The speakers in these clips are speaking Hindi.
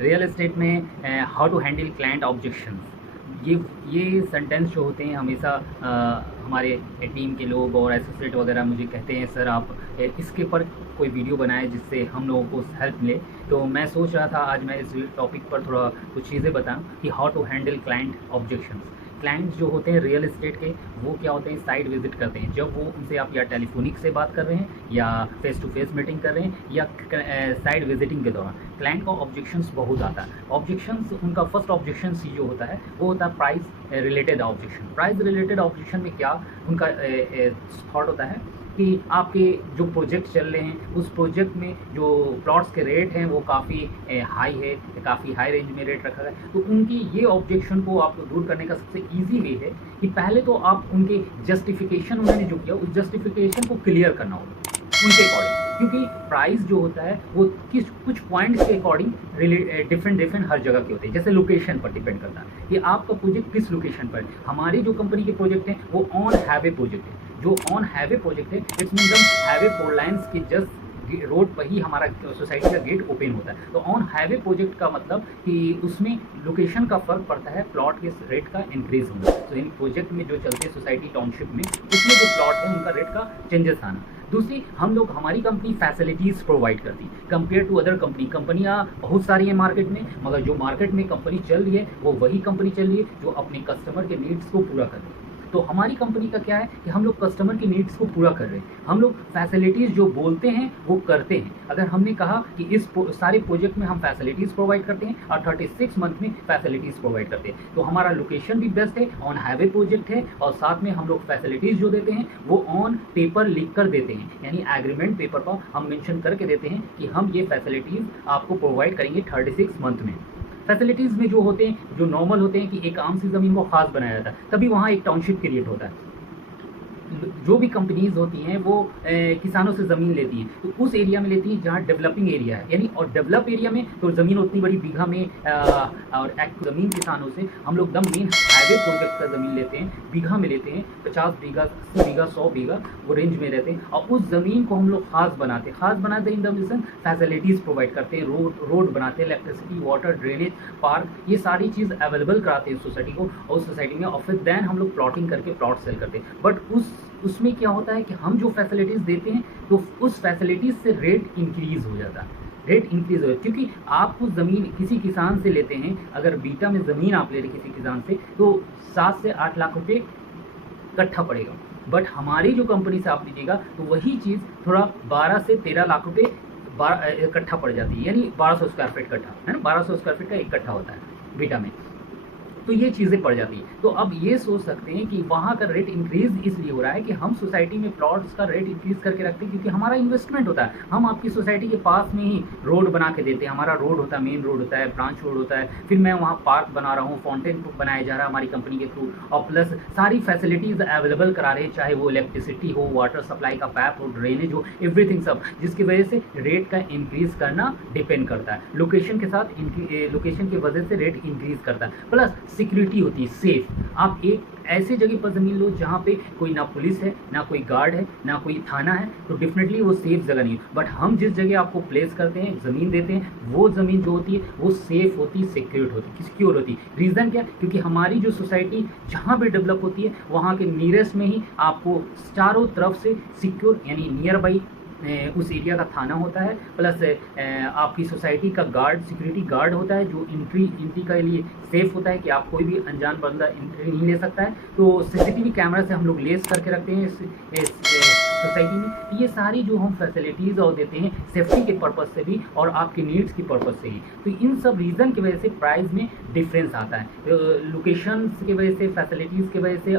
रियल एस्टेट में how to handle client objection, ये सेंटेंस जो होते हैं हमेशा हमारे टीम के लोग और एसोसिएट वगैरह मुझे कहते हैं सर आप इसके पर कोई वीडियो बनाएं जिससे हम लोगों को हेल्प मिले। तो मैं सोच रहा था आज मैं इस टॉपिक पर थोड़ा कुछ चीज़ें बताऊं कि how to handle client objections. Clients जो होते हैं रियल एस्टेट के वो क्या होते हैं, साइट विजिट करते हैं। जब वो उनसे आप या टेलीफोनिक से बात कर रहे हैं या फेस टू फेस मीटिंग कर रहे हैं या साइट विजिटिंग के दौरान क्लाइंट का ऑब्जेक्शंस बहुत आता है। ऑब्जेक्शंस उनका फर्स्ट ऑब्जेक्शन जो होता है वो होता है price related objection. Price related objection में क्या उनका थॉट होता है कि आपके जो प्रोजेक्ट चल रहे हैं उस प्रोजेक्ट में जो प्लॉट्स के रेट हैं वो काफ़ी हाई है, काफ़ी हाई रेंज में रेट रखा है। तो उनकी ये ऑब्जेक्शन को आपको दूर करने का सबसे इजी वे है कि पहले तो आप उनके जस्टिफिकेशन उन्होंने जो किया उस जस्टिफिकेशन को क्लियर करना होगा उनके अकॉर्डिंग, क्योंकि प्राइस जो होता है वो कुछ पॉइंट्स के अकॉर्डिंग डिफरेंट हर जगह के होते हैं। जैसे लोकेशन पर डिपेंड करता है कि आपका प्रोजेक्ट किस लोकेशन पर है। हमारी जो कंपनी के प्रोजेक्ट हैं वो ऑन हाईवे प्रोजेक्ट है। जो ऑन हाईवे प्रोजेक्ट है इट्स मीन हाईवे 4 लाइन्स के जस्ट रोड पर ही हमारा सोसाइटी का गेट ओपन होता है। तो ऑन हाईवे प्रोजेक्ट का मतलब कि उसमें लोकेशन का फ़र्क पड़ता है प्लॉट के रेट का इंक्रीज होना। तो इन प्रोजेक्ट में जो चलते हैं सोसाइटी टाउनशिप में उसमें जो प्लॉट है उनका रेट का चेंजेस आना। दूसरी हमारी कंपनी फैसिलिटीज़ प्रोवाइड करती है कंपेयर टू अदर कंपनियाँ बहुत सारी हैं मार्केट में, मगर जो मार्केट में कंपनी चल रही है वो वही कंपनी चल रही है जो अपने कस्टमर के नीड्स को पूरा कर रही है। तो हमारी कंपनी का क्या है कि हम लोग कस्टमर की नीड्स को पूरा कर रहे हैं। हम लोग फैसिलिटीज़ जो बोलते हैं वो करते हैं। अगर हमने कहा कि इस सारे प्रोजेक्ट में हम फैसिलिटीज़ प्रोवाइड करते हैं और 36 मंथ में फैसिलिटीज़ प्रोवाइड करते हैं, तो हमारा लोकेशन भी बेस्ट है, ऑन हाईवे प्रोजेक्ट है और साथ में हम लोग फैसिलिटीज़ जो देते हैं वो ऑन पेपर लिख कर देते हैं, यानी एग्रीमेंट पेपर पर हम मेंशन करके देते हैं कि हम ये फैसिलिटीज़ आपको प्रोवाइड करेंगे 36 मंथ में। फैसिलिटीज़ में जो होते हैं जो नॉर्मल होते हैं कि एक आम सी ज़मीन को खास बनाया जाता है, तभी वहाँ एक टाउनशिप क्रिएट होता है। जो भी कंपनीज होती हैं वो किसानों से ज़मीन लेती हैं तो उस एरिया में लेती हैं जहाँ डेवलपिंग एरिया है, यानी और डेवलप एरिया में तो ज़मीन उतनी बड़ी बीघा में और ज़मीन किसानों से हम लोग दम मेन हाईवे प्रोजेक्ट का ज़मीन लेते हैं, बीघा में लेते हैं, 50 बीघा 80 बीघा 100 बीघा वो रेंज में रहते हैं और उस ज़मीन को हम लोग खास बनाते in the sense facilities provide करते हैं, रोड बनाते हैं, इलेक्ट्रिसिटी, वाटर, ड्रेनेज, पार्क, ये सारी चीज़ अवेलेबल कराते हैं सोसाइटी को और सोसाइटी में और फिर देन हम लोग प्लॉटिंग करके प्लॉट सेल करते हैं। बट उसमें क्या होता है कि हम जो फैसिलिटीज़ देते हैं तो उस फैसिलिटीज़ से रेट इंक्रीज़ हो जाता है, क्योंकि आप कुछ ज़मीन किसी किसान से लेते हैं, अगर बीटा में ज़मीन आप ले रहे किसी किसान से तो 7 से 8 लाख रुपए इकट्ठा पड़ेगा। बट हमारी जो कंपनी से आप लीजिएगा तो वही चीज़ थोड़ा 12 से 13 लाख रुपए इकट्ठा पड़ जाती है, यानी 1200 स्क्वायर फीट इकट्ठा है ना, 1200 स्क्वायर फीट का इकट्ठा होता है बीटा में। तो ये चीज़ें पड़ जाती है। तो अब ये सोच सकते हैं कि वहाँ का रेट इंक्रीज़ इसलिए हो रहा है कि हम सोसाइटी में प्लॉट्स का रेट इंक्रीज़ करके रखते हैं क्योंकि हमारा इन्वेस्टमेंट होता है। हम आपकी सोसाइटी के पास में ही रोड बना के देते हैं, हमारा रोड होता है, मेन रोड होता है, ब्रांच रोड होता है, फिर मैं वहाँ पार्क बना रहा हूँ, फाउंटेन बनाया जा रहा है हमारी कंपनी के थ्रू और प्लस सारी फैसिलिटीज़ अवेलेबल करा रहे हैं, चाहे वो इलेक्ट्रिसिटी हो, वाटर सप्लाई का पैप हो, ड्रेनेज हो, एवरीथिंग सब, जिसकी वजह से रेट का इंक्रीज़ करना डिपेंड करता है। लोकेशन के साथ लोकेशन की वजह से रेट इंक्रीज़ करता है। प्लस सिक्योरिटी होती है, सेफ। आप एक ऐसे जगह पर ज़मीन लो जहाँ पे कोई ना पुलिस है, ना कोई गार्ड है, ना कोई थाना है, तो डेफिनेटली वो सेफ जगह नहीं है। बट हम जिस जगह आपको प्लेस करते हैं, ज़मीन देते हैं, वो ज़मीन जो होती है वो सेफ होती, सिक्योर होती। रीज़न क्या? क्योंकि हमारी जो सोसाइटी जहाँ भी डेवलप होती है वहाँ के नियरेस्ट में ही आपको चारों तरफ से सिक्योर यानी नियर बाई उस एरिया का थाना होता है, प्लस आपकी सोसाइटी का गार्ड, सिक्योरिटी गार्ड होता है जो एंट्री के लिए सेफ होता है कि आप कोई भी अनजान बंदा एंट्री नहीं ले सकता है। तो सीसीटीवी कैमरा से हम लोग लेस करके रखते हैं इस सोसाइटी में। ये सारी जो हम फैसिलिटीज़ और देते हैं सेफ्टी के पर्पज़ से भी और आपके नीड्स की पर्पज़ से ही। तो इन सब रीज़न की वजह से प्राइस में डिफरेंस आता है। लोकेशन की वजह से, फैसिलिटीज़ की वजह से,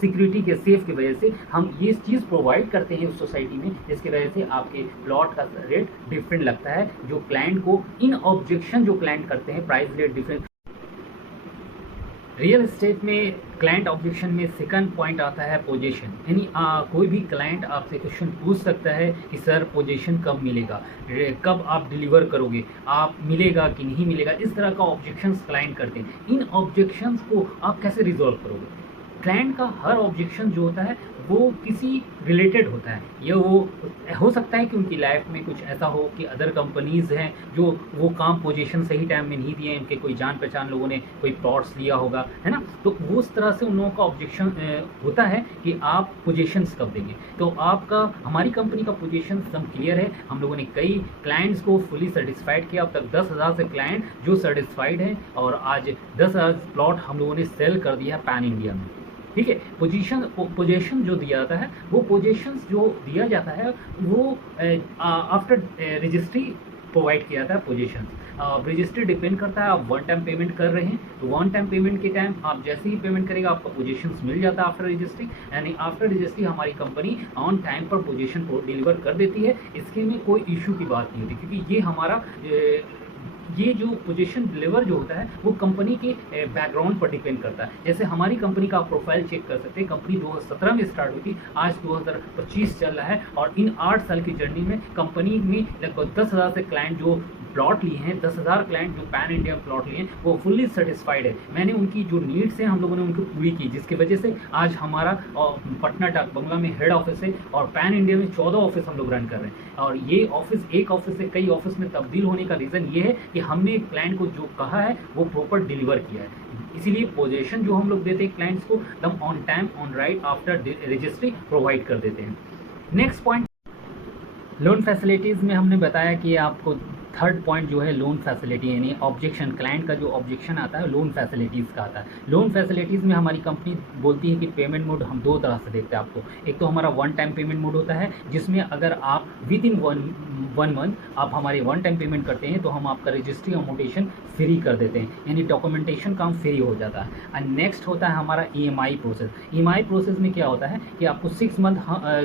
सिक्योरिटी के सेफ की वजह से हम ये चीज़ प्रोवाइड करते हैं उस सोसाइटी में, जिसकी वजह से आपके प्लॉट का रेट डिफरेंट लगता है। जो क्लाइंट को इन ऑब्जेक्शन जो क्लाइंट करते हैं price rate difference. Real estate में क्लाइंट ऑब्जेक्शन में सेकंड पॉइंट आता है पोजीशन, यानी कोई भी क्लाइंट आपसे क्वेश्चन पूछ सकता है कि सर पोजीशन कब मिलेगा, कब आप डिलीवर करोगे, आप मिलेगा कि नहीं मिलेगा, इस तरह का ऑब्जेक्शंस क्लाइंट करते हैं। इन ऑब्जेक्शंस को आप कैसे रिजॉल्व करोगे? क्लाइंट का हर ऑब्जेक्शन जो होता है वो किसी रिलेटेड होता है। ये वो हो सकता है कि उनकी लाइफ में कुछ ऐसा हो कि अदर कंपनीज़ हैं जो वो काम पोजीशन सही टाइम में नहीं दिए, इनके कोई जान पहचान लोगों ने कोई प्लॉट्स लिया होगा, है ना। तो वो उस तरह से उन लोगों का ऑब्जेक्शन होता है कि आप पोजीशंस कब देंगे। तो आपका हमारी कंपनी का पोजीशन एकदम क्लियर है। हम लोगों ने कई क्लाइंट्स को फुली सेटिस्फाइड किया। अब तक 10,000 से क्लाइंट जो सेटिस्फाइड हैं और आज 10,000 प्लॉट हम लोगों ने सेल कर दिया पैन इंडिया में। ठीक है। पोजीशन जो दिया जाता है, वो पोजीशंस जो दिया जाता है वो आफ्टर रजिस्ट्री प्रोवाइड किया जाता है। पोजीशंस रजिस्ट्री डिपेंड करता है, आप वन टाइम पेमेंट कर रहे हैं तो वन टाइम पेमेंट के टाइम आप जैसे ही पेमेंट करेगा आपका पोजीशंस मिल जाता है आफ्टर रजिस्ट्री। यानी आफ्टर रजिस्ट्री हमारी कंपनी ऑन टाइम पर पोजीशन को डिलीवर कर देती है। इसके में कोई इशू की बात नहीं होती, क्योंकि ये हमारा ये जो पोजीशन डिलीवर जो होता है वो कंपनी के बैकग्राउंड पर डिपेंड करता है। जैसे हमारी कंपनी का आप प्रोफाइल चेक कर सकते हैं। कंपनी 2017 में स्टार्ट हुई थी, आज 2025 चल रहा है और इन 8 साल की जर्नी में कंपनी में लगभग 10,000 से क्लाइंट जो प्लॉट लिए हैं, 10,000 क्लाइंट जो पैन इंडिया प्लॉट लिए हैं, वो फुल्ली सेटिस्फाइड है। मैंने उनकी जो नीड्स हैं हम लोगों ने उनको पूरी की, जिसकी वजह से आज हमारा पटना डाक बंगला में हेड ऑफिस है और पैन इंडिया में 14 ऑफिस हम लोग रन कर रहे हैं। और ये ऑफिस एक ऑफिस से कई ऑफिस में तब्दील होने का रीज़न ये है कि हमने क्लाइंट को जो कहा है वो प्रॉपर डिलीवर किया है। इसीलिए पोजीशन जो हम लोग देते हैं क्लाइंट्स को एकदम on time on right after registry provide कर देते हैं। नेक्स्ट पॉइंट, लोन फैसिलिटीज़ में हमने बताया कि आपको थर्ड पॉइंट जो है लोन फैसिलिटी, यानी ऑब्जेक्शन, क्लाइंट का जो ऑब्जेक्शन आता है लोन फैसिलिटीज़ का आता है। लोन फैसिलिटीज़ में हमारी कंपनी बोलती है कि पेमेंट मोड हम 2 तरह से देखते हैं आपको। एक तो हमारा वन टाइम पेमेंट मोड होता है, जिसमें अगर आप विद इन वन मंथ आप हमारे वन टाइम पेमेंट करते हैं तो हम आपका रजिस्ट्री और म्यूटेशन फ्री कर देते हैं, यानी डॉक्यूमेंटेशन काम फ्री हो जाता है। एंड नेक्स्ट होता है हमारा EMI प्रोसेस। EMI प्रोसेस में क्या होता है कि आपको 6 मंथ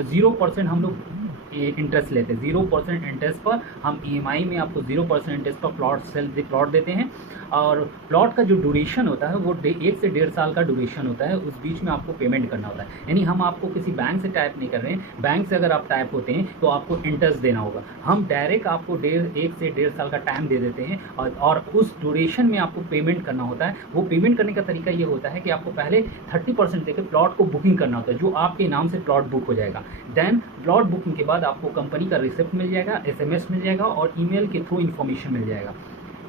0% हम लोग इंटरेस्ट लेते हैं। 0% इंटरेस्ट पर हम EMI में आपको 0% इंटरेस्ट पर प्लॉट देते हैं। और प्लॉट का जो ड्यूरेशन होता है वो 1 से 1.5 साल का ड्यूरेशन होता है, उस बीच में आपको पेमेंट करना होता है। यानी हम आपको किसी बैंक से टाइप नहीं कर रहे हैं। बैंक से अगर आप टाइप होते हैं तो आपको इंटरेस्ट देना होगा, हम डायरेक्ट आपको 1 से 1.5 साल का टाइम दे देते हैं और उस ड्यूरेशन में आपको पेमेंट करना होता है। वो पेमेंट करने का तरीका ये होता है कि आपको पहले 30% देकर प्लॉट को बुकिंग करना होता है, जो आपके नाम से प्लॉट बुक हो जाएगा। देन प्लॉट बुकिंग के बाद आपको कंपनी का रिसिप्ट मिल जाएगा, SMS मिल जाएगा और ईमेल के थ्रू इन्फॉर्मेशन मिल जाएगा।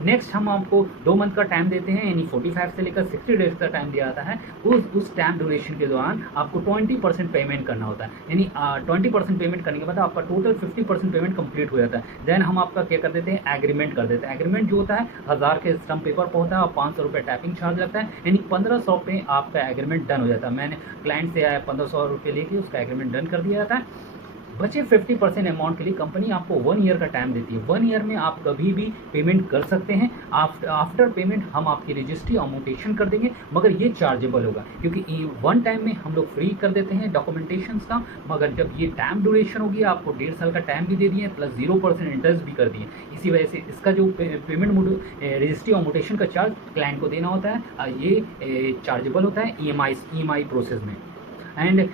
नेक्स्ट हम आपको 2 मंथ का टाइम देते हैं, यानी 45 से लेकर 60 डेज का टाइम दिया जाता है। उस टाइम ड्यूरेशन के दौरान आपको 20% पेमेंट करना होता है, यानी 20% पेमेंट करने के बाद आपका टोटल 50% पेमेंट कंप्लीट हो जाता है। देन हम आपका क्या कर देते हैं, एग्रीमेंट कर देते हैं। एग्रीमेंट जो होता है 1000 के स्टम्प पेपर पर होता है और 500 रुपये टाइपिंग चार्ज लगता है, यानी 1500 पे आपका एग्रीमेंट डन हो जाता है। मैंने क्लाइंट से आया 1500 रुपये लेके उसका एग्रीमेंट डन कर दिया जाता है। बचे 50% अमाउंट के लिए कंपनी आपको 1 ईयर का टाइम देती है। 1 ईयर में आप कभी भी पेमेंट कर सकते हैं। आफ्टर पेमेंट हम आपकी रजिस्ट्री और म्यूटेशन कर देंगे, मगर ये चार्जेबल होगा, क्योंकि वन टाइम में हम लोग फ्री कर देते हैं डॉक्यूमेंटेशन का। मगर जब ये टाइम ड्यूरेशन होगी, आपको 1.5 साल का टाइम भी दे दिए प्लस 0% इंटरेस्ट भी कर दिए। इसी वजह से इसका जो पेमेंट रजिस्ट्री और म्यूटेशन का चार्ज क्लाइंट को देना होता है, ये चार्जेबल होता है EMI प्रोसेस में। एंड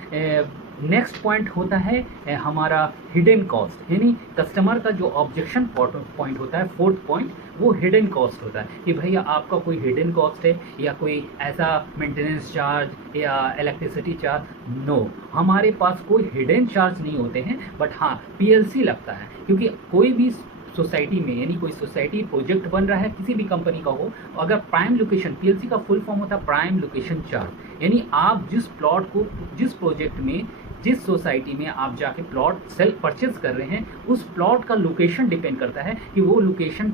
नेक्स्ट पॉइंट होता है हमारा हिडन कॉस्ट, यानी कस्टमर का जो ऑब्जेक्शन पॉइंट होता है, 4th पॉइंट, वो हिडन कॉस्ट होता है कि भैया आपका कोई हिडन कॉस्ट है या कोई ऐसा मेंटेनेंस चार्ज या इलेक्ट्रिसिटी चार्ज। नो, हमारे पास कोई हिडन चार्ज नहीं होते हैं, बट हाँ PLC लगता है, क्योंकि कोई भी सोसाइटी में, यानी कोई सोसाइटी प्रोजेक्ट बन रहा है किसी भी कंपनी का हो, अगर प्राइम लोकेशन, PLC का फुल फॉर्म होता है प्राइम लोकेशन चार्ज, यानी आप जिस प्लॉट को, जिस प्रोजेक्ट में, जिस सोसाइटी में आप जाके प्लॉट परचेज कर रहे हैं, उस प्लॉट का लोकेशन डिपेंड करता है कि वो लोकेशन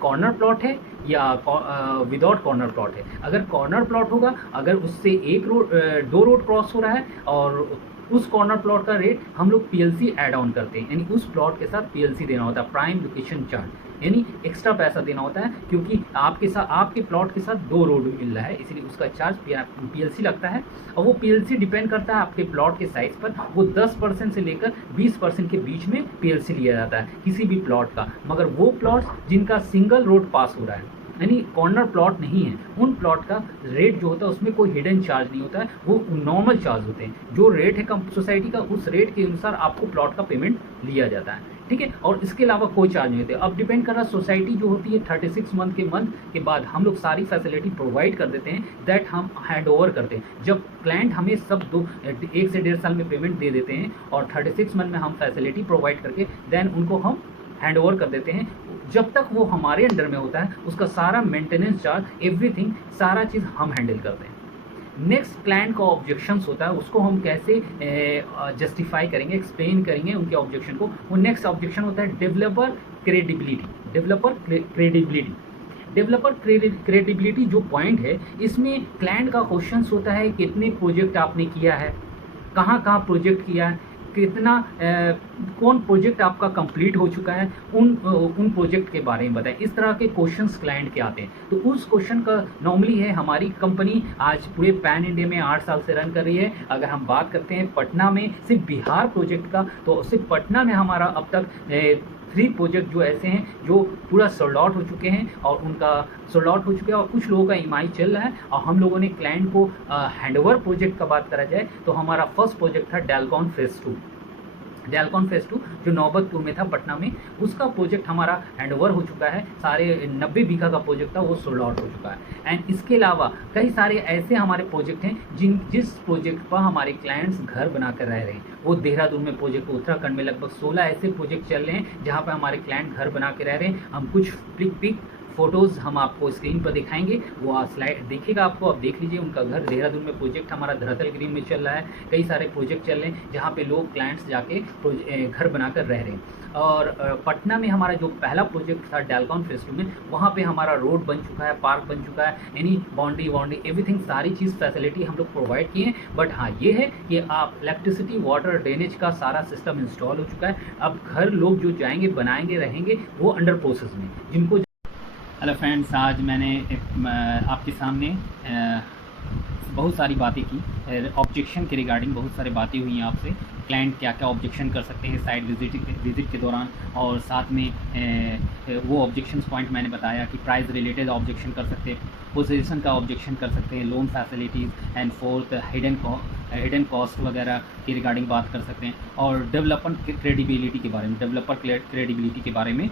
कॉर्नर प्लॉट है या विदाउट कॉर्नर प्लॉट है। अगर कॉर्नर प्लॉट होगा, अगर उससे 2 रोड क्रॉस हो रहा है और उस कॉर्नर प्लॉट का रेट हम लोग PLC ऐड ऑन करते हैं, यानी उस प्लॉट के साथ PLC देना होता है, प्राइम लोकेशन चार्ज, यानी एक्स्ट्रा पैसा देना होता है, क्योंकि आपके प्लॉट के साथ 2 रोड मिल रहा है, इसलिए उसका चार्ज PLC लगता है। और वो PLC डिपेंड करता है आपके प्लॉट के साइज़ पर। वो 10% से लेकर 20% के बीच में PLC लिया जाता है किसी भी प्लॉट का। मगर वो प्लॉट्स जिनका सिंगल रोड पास हो रहा है, यानी कॉर्नर प्लॉट नहीं है, उन प्लॉट का रेट जो होता है उसमें कोई हिडन चार्ज नहीं होता है, वो नॉर्मल चार्ज होते हैं। जो रेट है सोसाइटी का, उस रेट के अनुसार आपको प्लॉट का पेमेंट लिया जाता है। ठीक है। और इसके अलावा कोई चार्ज नहीं होते। अब डिपेंड कर रहा सोसाइटी जो होती है 36 मंथ के बाद हम लोग सारी फैसिलिटी प्रोवाइड कर देते हैं, दैट हम हैंड ओवर करते हैं। जब क्लाइंट हमें सब 1 से 1.5 साल में पेमेंट दे देते हैं और 36 मंथ में हम फैसिलिटी प्रोवाइड करके देन उनको हम हैंड ओवर कर देते हैं। जब तक वो हमारे अंडर में होता है उसका सारा मेंटेनेंस चार्ज, एवरीथिंग, सारा चीज़ हम हैंडल करते हैं। नेक्स्ट क्लाइंट का ऑब्जेक्शंस होता है, उसको हम कैसे जस्टिफाई करेंगे, एक्सप्लेन करेंगे उनके ऑब्जेक्शन को। वो नेक्स्ट ऑब्जेक्शन होता है डेवलपर क्रेडिबिलिटी। डेवलपर क्रेडिबिलिटी जो पॉइंट है, इसमें क्लाइंट का क्वेश्चंस होता है कितने प्रोजेक्ट आपने किया है, कहाँ कहाँ प्रोजेक्ट किया है, कितना कौन प्रोजेक्ट आपका कंप्लीट हो चुका है, उन प्रोजेक्ट के बारे में बताएं। इस तरह के क्वेश्चंस क्लाइंट के आते हैं। तो उस क्वेश्चन का नॉर्मली है, हमारी कंपनी आज पूरे पैन इंडिया में 8 साल से रन कर रही है। अगर हम बात करते हैं पटना में सिर्फ बिहार प्रोजेक्ट का, तो सिर्फ पटना में हमारा अब तक 3 प्रोजेक्ट जो ऐसे हैं जो पूरा सोल्ड आउट हो चुके हैं और कुछ लोगों का ईएमआई चल रहा है। और हम लोगों ने क्लाइंट को हैंडओवर प्रोजेक्ट का बात करा जाए तो हमारा फर्स्ट प्रोजेक्ट था डेलकॉन फेज़ 2 जो नौबतपुर में था पटना में, उसका प्रोजेक्ट हमारा हैंडओवर हो चुका है। सारे 90 बीघा का प्रोजेक्ट था, वो सोल्ड आउट हो चुका है। एंड इसके अलावा कई सारे ऐसे हमारे प्रोजेक्ट हैं जिस प्रोजेक्ट पर हमारे क्लाइंट्स घर बना कर रह रहे हैं। वो देहरादून में प्रोजेक्ट, उत्तराखंड में लगभग 16 ऐसे प्रोजेक्ट चल रहे हैं जहाँ पर हमारे क्लाइंट घर बना के रह रहे हैं। हम कुछ पिक फोटोज़ हम आपको स्क्रीन पर दिखाएंगे, वो स्लाइड देखिएगा आपको, आप देख लीजिए उनका घर। देहरादून में प्रोजेक्ट हमारा धरातल ग्रीन में चल रहा है। कई सारे प्रोजेक्ट चल रहे हैं जहाँ पे लोग क्लाइंट्स जाके घर बनाकर रह रहे हैं। और पटना में हमारा जो पहला प्रोजेक्ट था डेलकॉन फेज़ 2 में, वहाँ पे हमारा रोड बन चुका है, पार्क बन चुका है, यानी बाउंड्री एवरीथिंग, सारी चीज़ फैसिलिटी हम लोग प्रोवाइड किए हैं। बट हाँ, ये है कि आप इलेक्ट्रिसिटी, वाटर, ड्रेनेज का सारा सिस्टम इंस्टॉल हो चुका है। अब घर लोग जो जाएंगे, बनाएंगे, रहेंगे, वो अंडर प्रोसेस में। जिनको हेलो फ्रेंड्स, आज मैंने आपके सामने बहुत सारी बातें की ऑब्जेक्शन के रिगार्डिंग। बहुत सारी बातें हुई हैं आपसे, क्लाइंट क्या क्या ऑब्जेक्शन कर सकते हैं साइट विजिट के दौरान, और साथ में वो ऑब्जेक्शंस पॉइंट मैंने बताया कि प्राइस रिलेटेड ऑब्जेक्शन कर सकते हैं, पोजीशन का ऑब्जेक्शन कर सकते हैं, loan facilities, and fourth hidden cost वगैरह की रिगार्डिंग बात कर सकते हैं। और डेवलपर क्रेडिबिलिटी के बारे में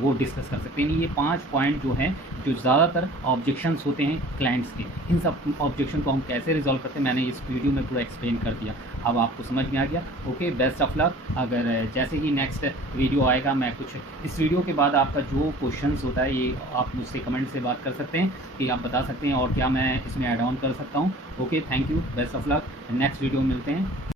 वो डिस्कस कर सकते हैं। ये 5 पॉइंट जो हैं, जो ज़्यादातर ऑब्जेक्शंस होते हैं क्लाइंट्स के, इन सब ऑब्जेक्शन को हम कैसे रिजॉल्व करते हैं मैंने इस वीडियो में पूरा एक्सप्लेन कर दिया। अब आपको समझ में आ गया। Okay, best of luck. अगर जैसे ही नेक्स्ट वीडियो आएगा, मैं कुछ इस वीडियो के बाद आपका जो क्वेश्चंस होता है, ये आप मुझसे कमेंट से बात कर सकते हैं कि आप बता सकते हैं और क्या मैं इसमें ऐड ऑन कर सकता हूँ। Okay, thank you, best of luck. Next video में मिलते हैं।